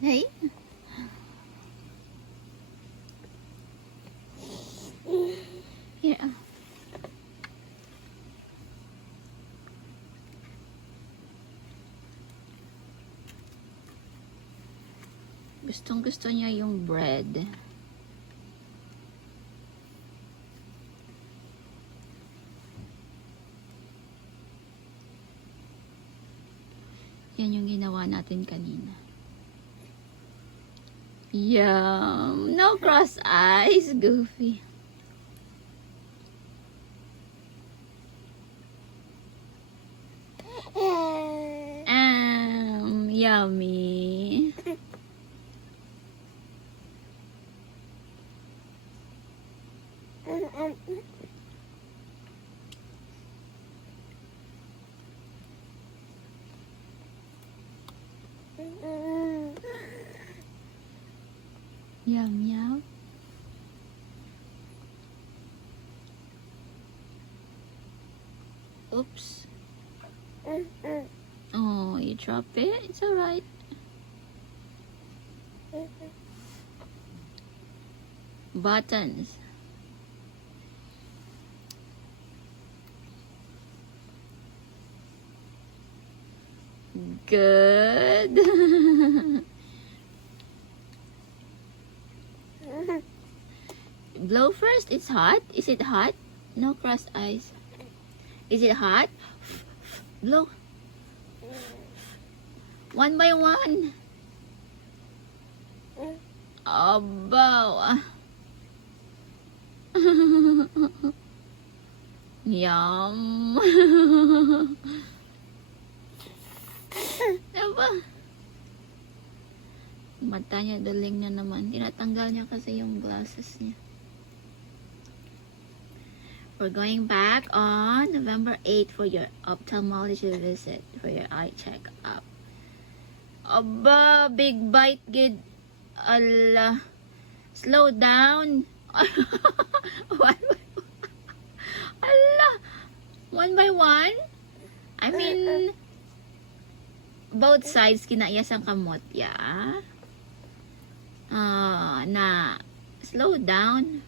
Hey? Here. Gustong gusto niya yung bread. Yan yung ginawa natin kanina. Yum! No cross eyes, Goofy. Yummy. Yum, yum. Oops. Oh, you drop it? It's alright. Buttons. Good. Blow first. It's hot. Is it hot? No crossed eyes. Is it hot? Blow. One by one. Aba. Yum. Aba. Mata niya, daling na naman. Tinatanggal niya kasi yung glasses niya. We're going back on November 8 for your ophthalmology visit, for your eye check-up. Aba, big bite, good. Ala. Slow down. Ala. One by one? I mean, both sides kinayas ang kamot, ya. Na, slow down.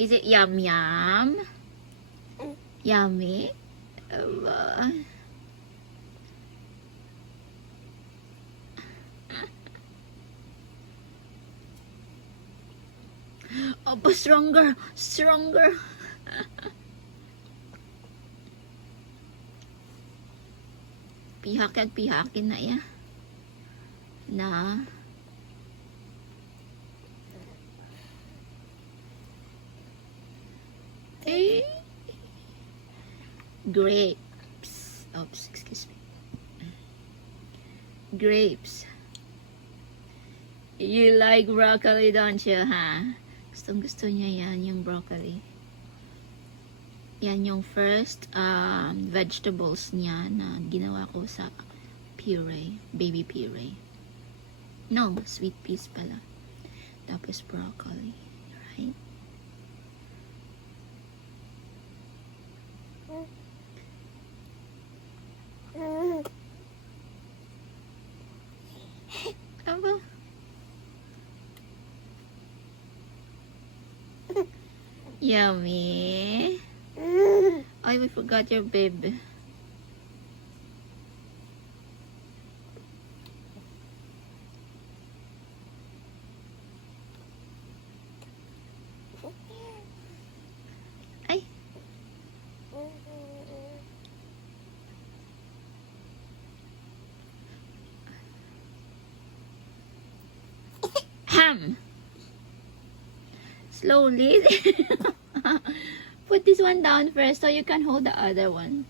Is it yum yum? Yummy? Oh, stronger! Stronger! Pihak at pihakin na ya. Na. Eh. Grapes. Oops, excuse me. Grapes. You like broccoli, don't you, huh? Gustong gusto niya yan, yung broccoli. Yan yung first vegetables niya na ginawa ko sa puree, baby puree. No, sweet peas pala. Tapos broccoli, right? Aba. Yummy. Oh, we forgot your bib. Ay. Ham. Slowly. Put this one down first so you can hold the other one.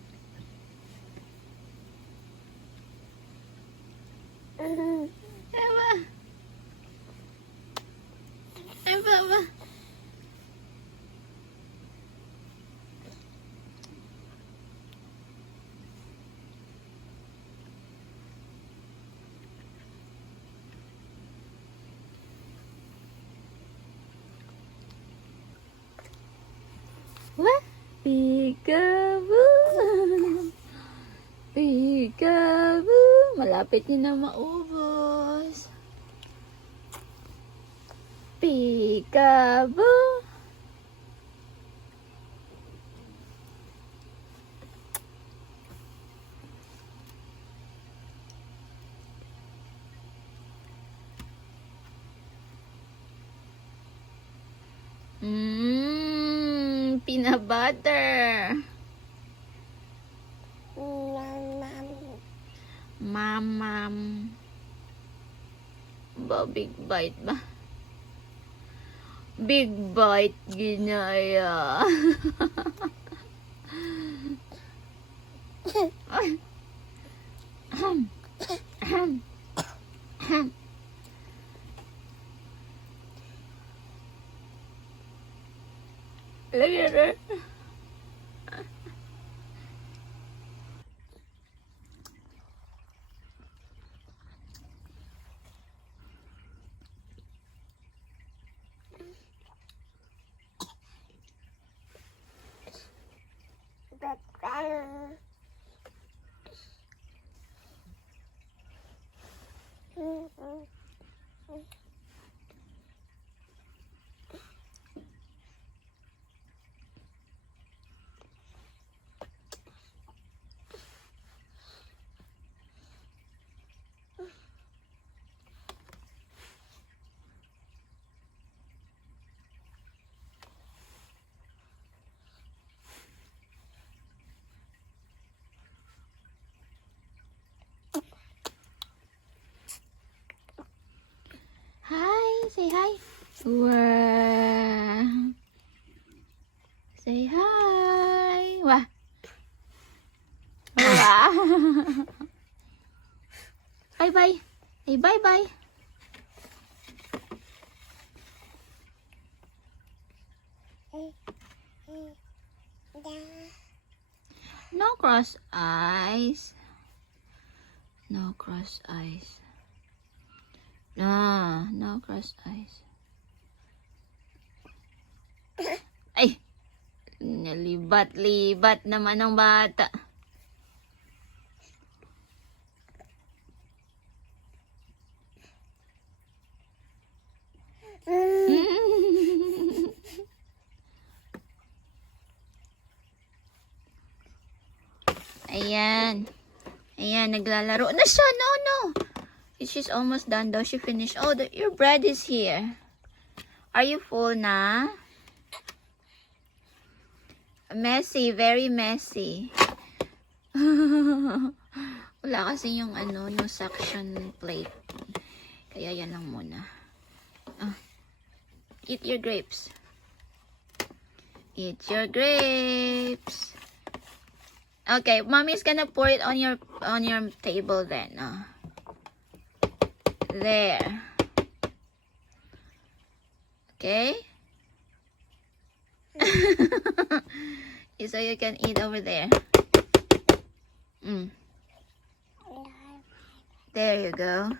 Eba. Eba. What? Peekaboo! Peekaboo! Malapit niyo na maubos. Peekaboo. Peanut butter. Mam. Ba, big bite ba? Big bite ginaya. Look at her. Hi, say hi. Wow. Say hi. Wow. Wow. Bye bye. Hey, bye bye. No cross eyes. No cross eyes. No cross eyes. Ay, nalibat-libat naman ang bata. Ayan. Ayan, naglalaro na siya. No. She's almost done though. She finished. Oh, your bread is here. Are you full na? Messy. Very messy. Wala kasi yung no suction plate. Kaya yan lang muna. Eat your grapes. Eat your grapes. Okay, mommy's gonna pour it on your table then. There. Okay. So you can eat over there. There you go.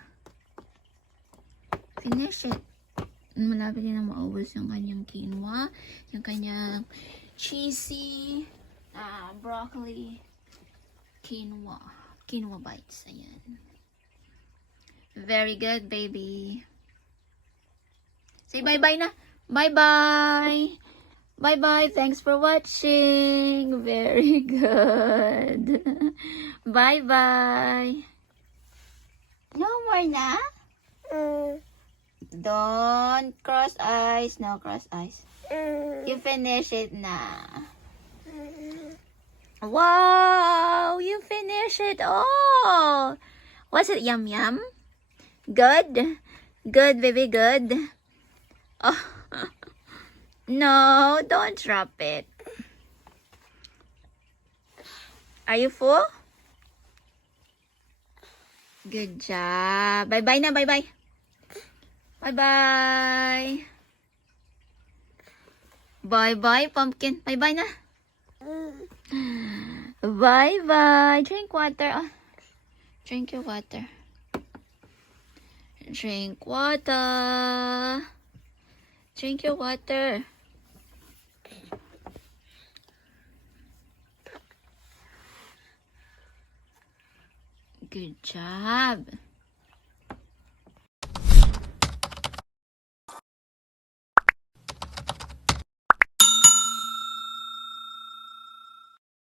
Finish it. Malapit din na maubos yung kanyang quinoa, yung kanyang cheesy broccoli quinoa bites. Ayan. Very good, baby. Say bye-bye na. Bye-bye. Bye-bye. Thanks for watching. Very good. Bye-bye. No more na? Don't cross eyes. No cross eyes. You finish it na. Wow! You finish it all. Was it yum yum? Good? Good, baby, good. Oh. No, don't drop it. Are you full? Good job. Bye-bye na, bye-bye. Bye-bye. Bye-bye, pumpkin. Bye-bye na. Bye-bye. Drink water. Drink your water. Drink water. Drink your water. Good job.